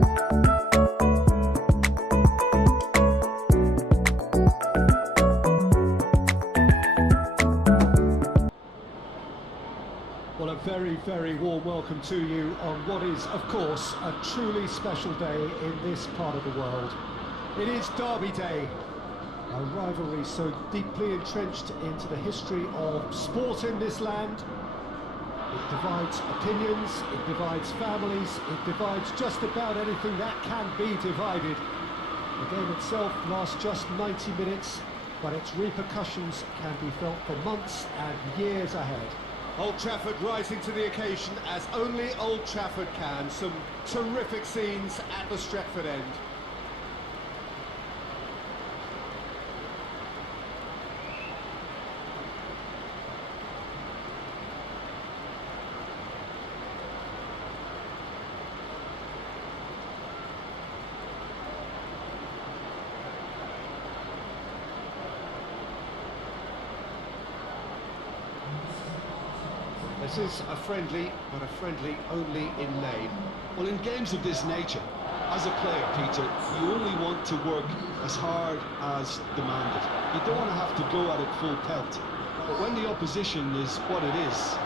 Well, a very, very warm welcome to you on what is, of course, a truly special day in this part of the world. It is Derby Day, a rivalry so deeply entrenched into the history of sport in this land. It divides opinions, it divides families, it divides just about anything that can be divided. The game itself lasts just 90 minutes, but its repercussions can be felt for months and years ahead. Old Trafford rising to the occasion as only Old Trafford can. Some terrific scenes at the Stretford end. This is a friendly, but a friendly only in name. Well, in games of this nature, as a player, Peter, you only want to work as hard as demanded. You don't want to have to go at it full pelt. But when the opposition is what it is,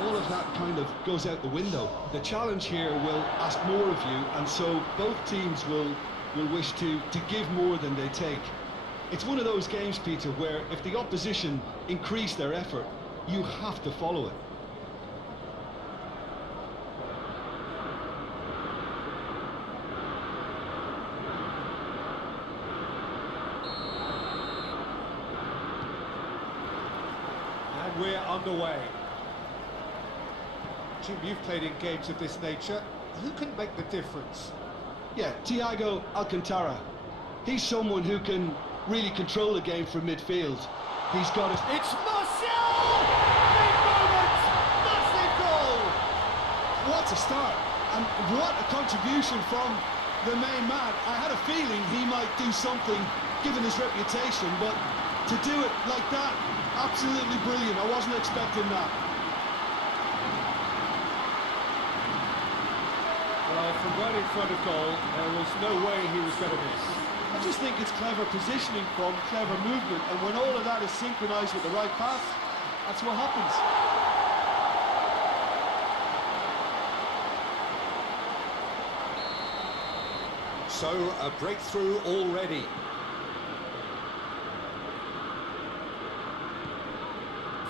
all of that kind of goes out the window. The challenge here will ask more of you, and so both teams will wish to give more than they take. It's one of those games, Peter, where if the opposition increase their effort, you have to follow it. And we're underway. Jim, you've played in games of this nature. Who can make the difference? Yeah, Thiago Alcantara. He's someone who can really control the game from midfield. He's got it. It's Martial! Big moment! Massive goal! What a start, and what a contribution from the main man. I had a feeling he might do something, given his reputation, but to do it like that, absolutely brilliant. I wasn't expecting that. Well, from right in front of goal, there was no way he was going to miss. I just think it's clever positioning from clever movement, and when all of that is synchronised with the right pass, that's what happens. So, a breakthrough already.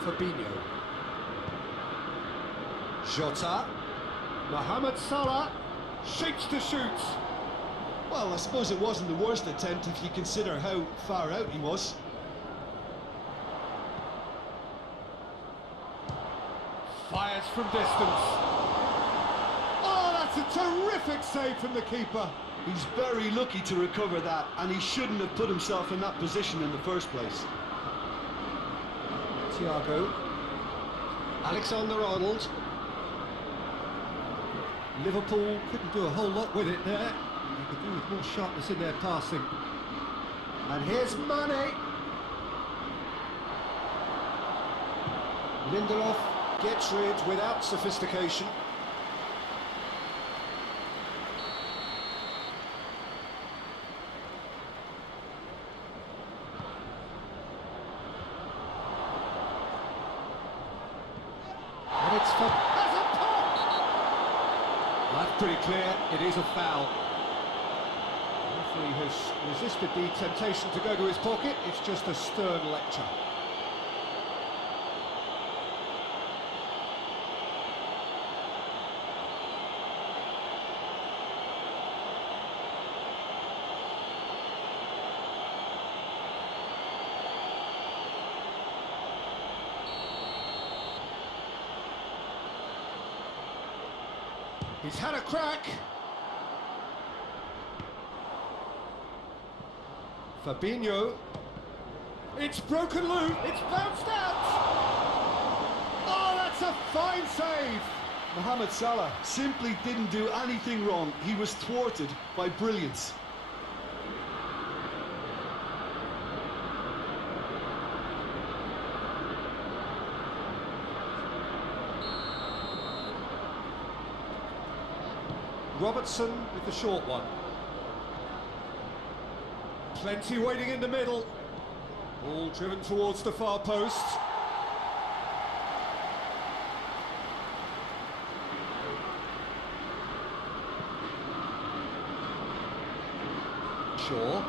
Fabinho. Jota. Mohamed Salah shakes to shoot. Well, I suppose it wasn't the worst attempt if you consider how far out he was. Fires from distance. Oh, that's a terrific save from the keeper. He's very lucky to recover that, and he shouldn't have put himself in that position in the first place. Thiago. Alexander-Arnold. Liverpool couldn't do a whole lot with it there. They could do with more sharpness in their passing. And here's Mane. Lindelof gets rid without sophistication. And it's for... Has a pop! That's pretty clear, it is a foul. The referee has resisted the temptation to go to his pocket. It's just a stern lecture. He's had a crack. Fabinho. It's broken loose. It's bounced out. Oh, that's a fine save. Mohamed Salah simply didn't do anything wrong. He was thwarted by brilliance. Robertson with the short one. Plenty waiting in the middle. Ball driven towards the far post. Shaw.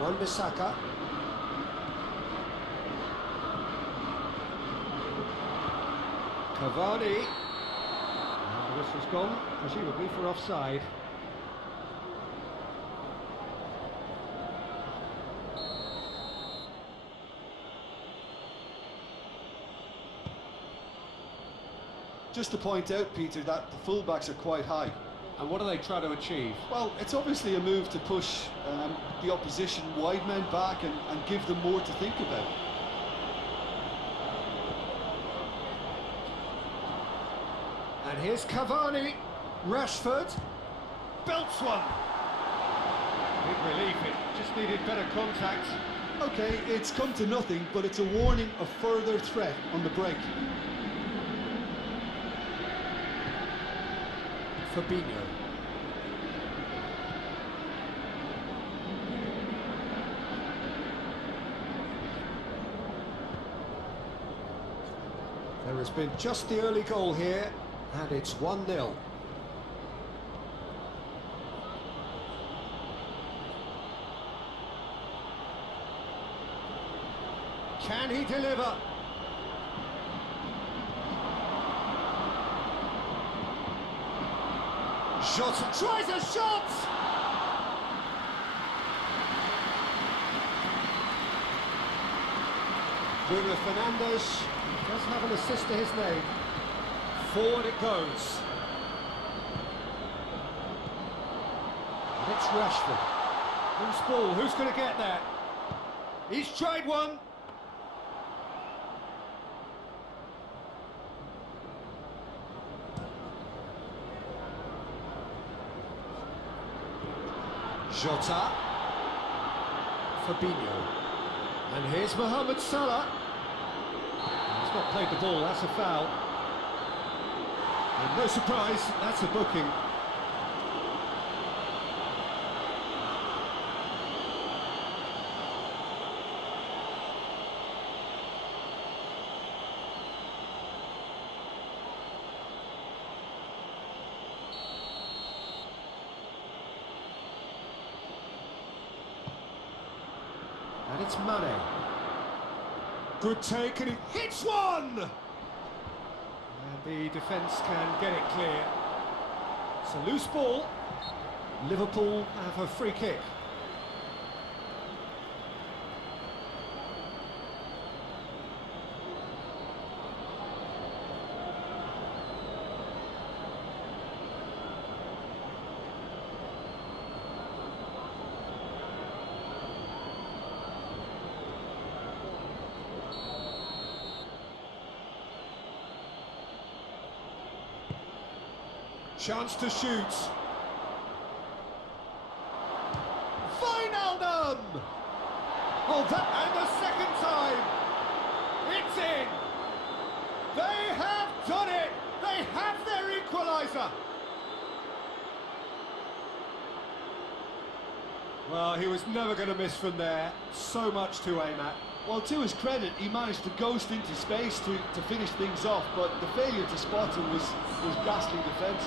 Wan-Bissaka. Cavani. And the whistle's gone, presumably for offside. Just to point out, Peter, that the fullbacks are quite high. And what are they trying to achieve? Well, it's obviously a move to push the opposition wide men back and give them more to think about. And here's Cavani. Rashford. Belts one. Big relief, it just needed better contact. Okay, it's come to nothing, but it's a warning of further threat on the break. Fabinho. There has been just the early goal here, and it's 1-0. Can he deliver? Jota tries a shot! Bruno Fernandes does have an assist to his name. Forward it goes. And it's Rashford. Who's ball? Who's going to get that? He's tried one. Jota. Fabinho. And here's Mohamed Salah. He's not played the ball, that's a foul. And no surprise, that's a booking. And it's Mane. Good take, and it hits one! And the defence can get it clear. It's a loose ball. Liverpool have a free kick. Chance to shoot. Wijnaldum! Oh, that, and the second time! It's in! They have done it! They have their equaliser! Well, he was never going to miss from there. So much to aim at. Well, to his credit, he managed to ghost into space to finish things off, but the failure to spot him was ghastly defence.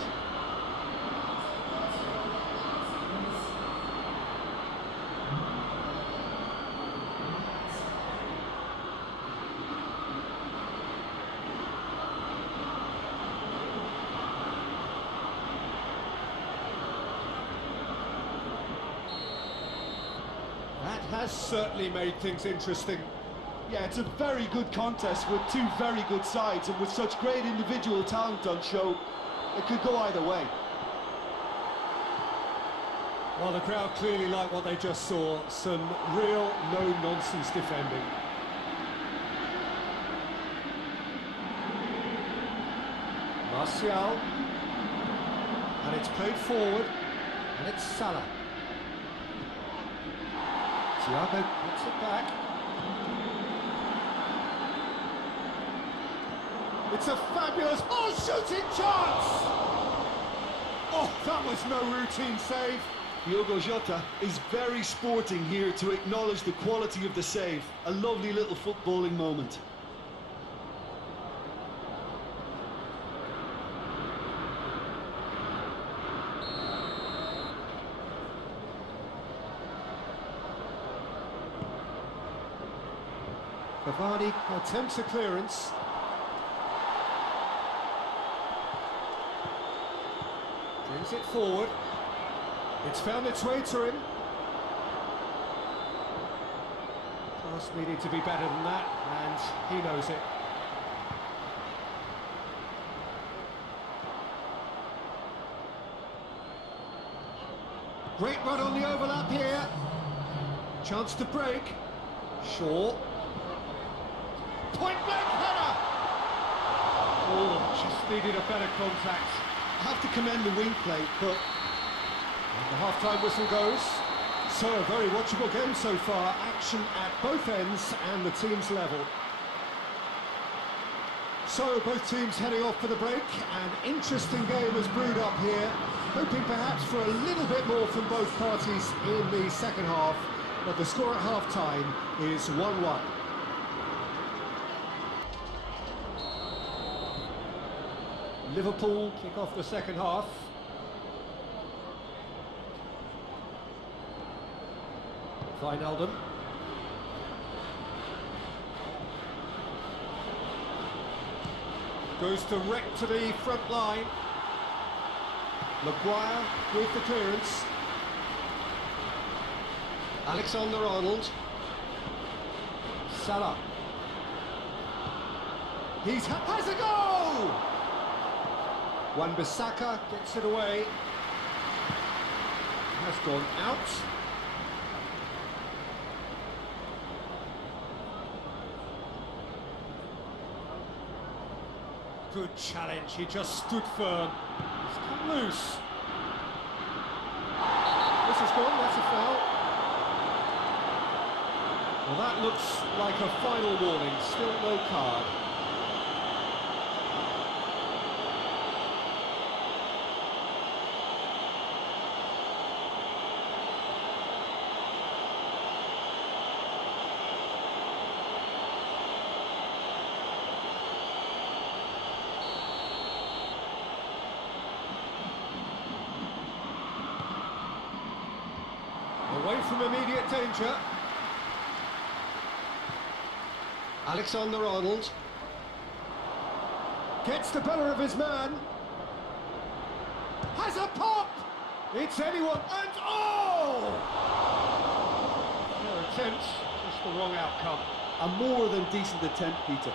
That has certainly made things interesting. Yeah, it's a very good contest with two very good sides, and with such great individual talent on show, it could go either way. Well, the crowd clearly like what they just saw. Some real no-nonsense defending. Martial. And it's played forward. And it's Salah. Thiago puts it back. It's a fabulous... Oh, shooting chance! Oh, that was no routine save. Diogo Jota is very sporting here to acknowledge the quality of the save. A lovely little footballing moment. Cavani attempts a clearance. Brings it forward. It's found its way to him. Pass needed to be better than that, and he knows it. Great run on the overlap here. Chance to break. Shaw. Point blank header! Oh, just needed a better contact. I have to commend the wing play, but... And the half-time whistle goes. So, a very watchable game so far. Action at both ends and the team's level. So, both teams heading off for the break. An interesting game has brewed up here. Hoping perhaps for a little bit more from both parties in the second half. But the score at half-time is 1-1. Liverpool kick off the second half. Wijnaldum. Goes direct to the front line. Maguire with the clearance. Alexander-Arnold. Salah. Has a goal! Wan-Bissaka gets it away. Has gone out. Good challenge, he just stood firm. He's come loose. This is gone, that's a foul. Well, that looks like a final warning, still no card. Away from immediate danger. Alexander-Arnold gets the better of his man. Has a pop! It's anyone, and oh! Their attempt, just the wrong outcome. A more than decent attempt, Peter.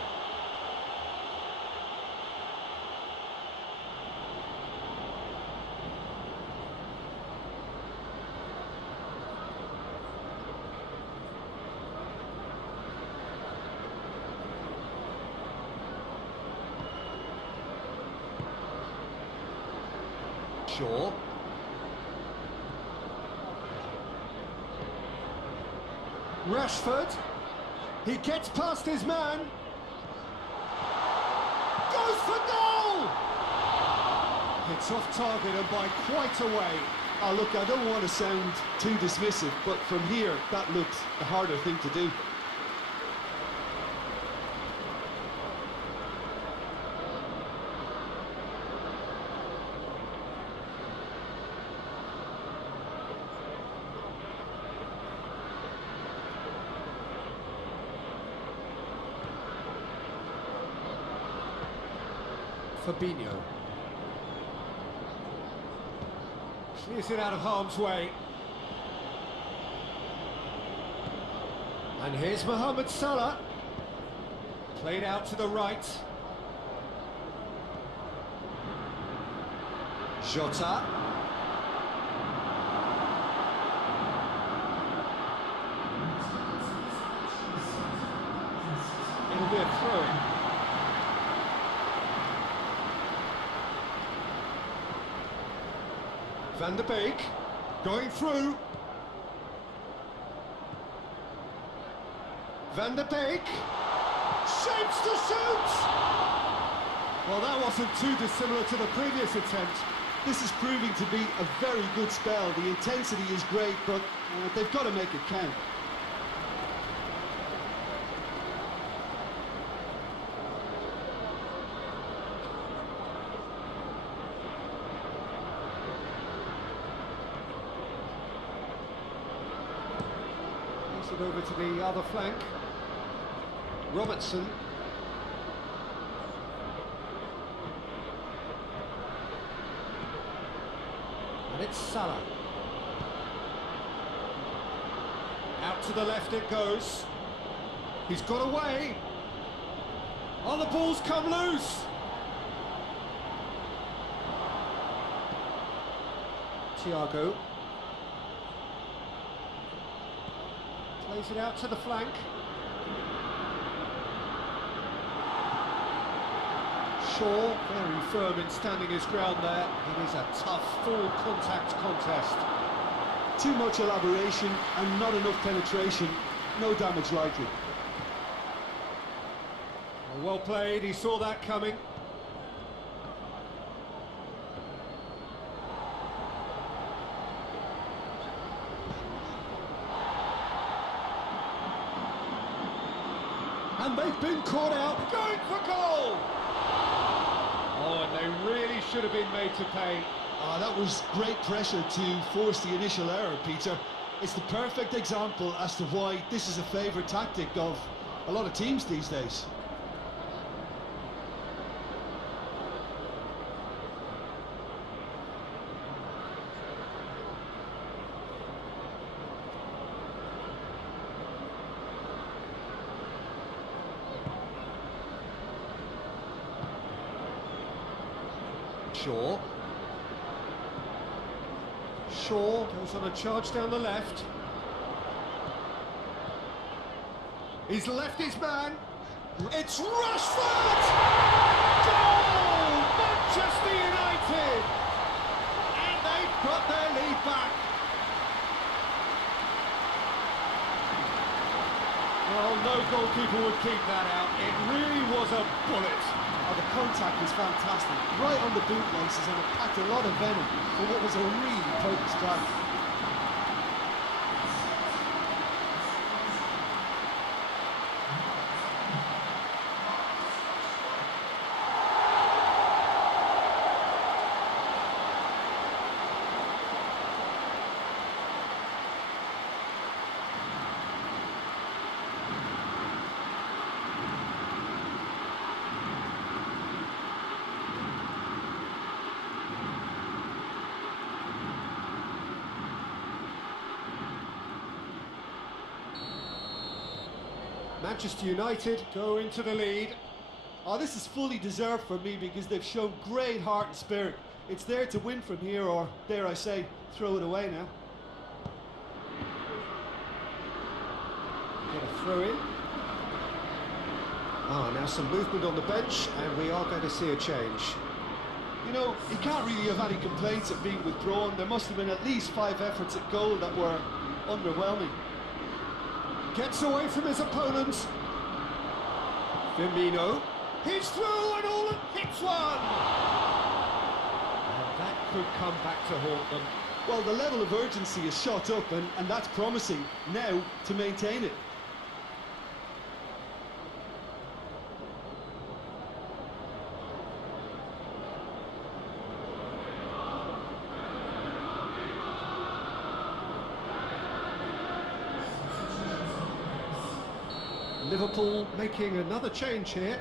Shaw. Rashford. He gets past his man. Goes for goal! It's off target and by quite a way. Oh, look, I don't want to sound too dismissive, but from here, that looked the harder thing to do. Fabinho. Clears it out of harm's way. And here's Mohamed Salah. Played out to the right. Jota. It'll be a throw-in. Van der Beek, going through. Van der Beek, shapes to shoot! Well, that wasn't too dissimilar to the previous attempt. This is proving to be a very good spell. The intensity is great, but they've got to make it count. It over to the other flank. Robertson. And it's Salah. Out to the left it goes. He's got away. Oh, the ball's come loose. Thiago. Plays it out to the flank. Shaw, very firm in standing his ground there. It is a tough, full contact contest. Too much elaboration and not enough penetration. No damage likely. Well played, he saw that coming. And they've been caught out, going for goal! Oh, and they really should have been made to pay. That was great pressure to force the initial error, Peter. It's the perfect example as to why this is a favourite tactic of a lot of teams these days. Shaw goes on a charge down the left. He's left his man. It's Rashford! Goal! Manchester United! And they've got their lead back. Well, no goalkeeper would keep that out. It really was a bullet. Oh, the contact was fantastic, right on the bootlaces, and it packed a lot of venom for what was a really potent strike. Manchester United go into the lead. Oh, this is fully deserved for me because they've shown great heart and spirit. It's there to win from here, or dare I say, throw it away now. Get a throw in. Now some movement on the bench, and we are going to see a change. You know, he can't really have any complaints at being withdrawn. There must have been at least 5 efforts at goal that were underwhelming. Gets away from his opponents. Firmino. He's through and all hits one! And that could come back to haunt them. Well, the level of urgency is shot up, and that's promising now to maintain it. Liverpool making another change here.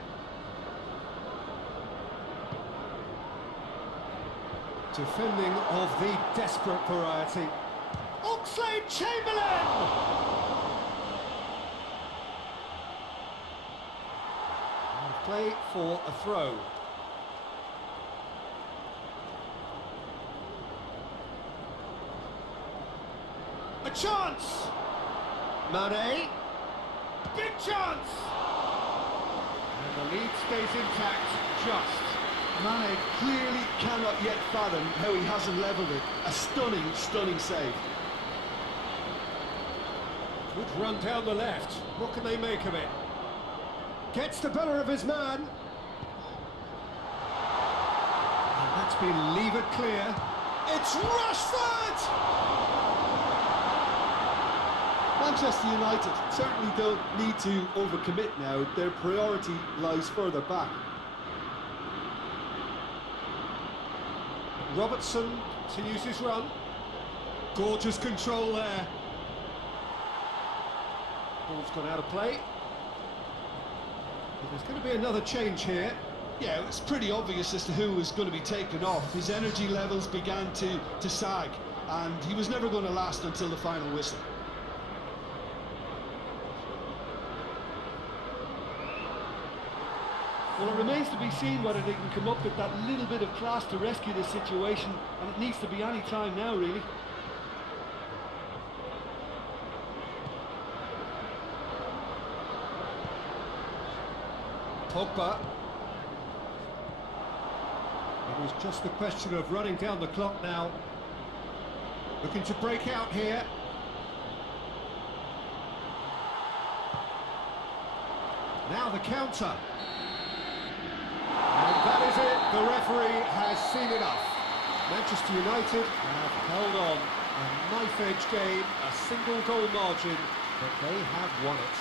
Defending of the desperate variety. Oxlade-Chamberlain! Play for a throw. A chance! Mane. Big chance! And the lead stays intact, just. Mane clearly cannot yet fathom how he hasn't levelled it. A stunning, stunning save. Good run down the left. What can they make of it? Gets the better of his man. That's been levered clear. It's Rashford! Manchester United certainly don't need to overcommit now. Their priority lies further back. Robertson to use his run. Gorgeous control there. Ball's gone out of play. But there's going to be another change here. Yeah, it's pretty obvious as to who was going to be taken off. His energy levels began to sag, and he was never going to last until the final whistle. Well, it remains to be seen whether they can come up with that little bit of class to rescue this situation, and it needs to be any time now, really. Pogba. It was just the question of running down the clock now. Looking to break out here. Now the counter. And that is it. The referee has seen enough. Manchester United have held on. A knife-edge game, a single goal margin, but they have won it.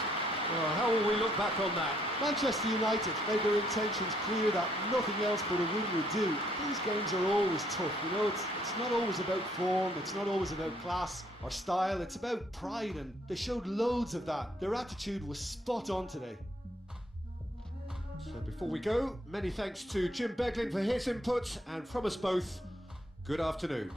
Well, how will we look back on that? Manchester United made their intentions clear that nothing else but a win would do. These games are always tough, you know, it's not always about form, it's not always about class or style, it's about pride, and they showed loads of that. Their attitude was spot on today. So before we go, many thanks to Jim Beglin for his input, and from us both, good afternoon.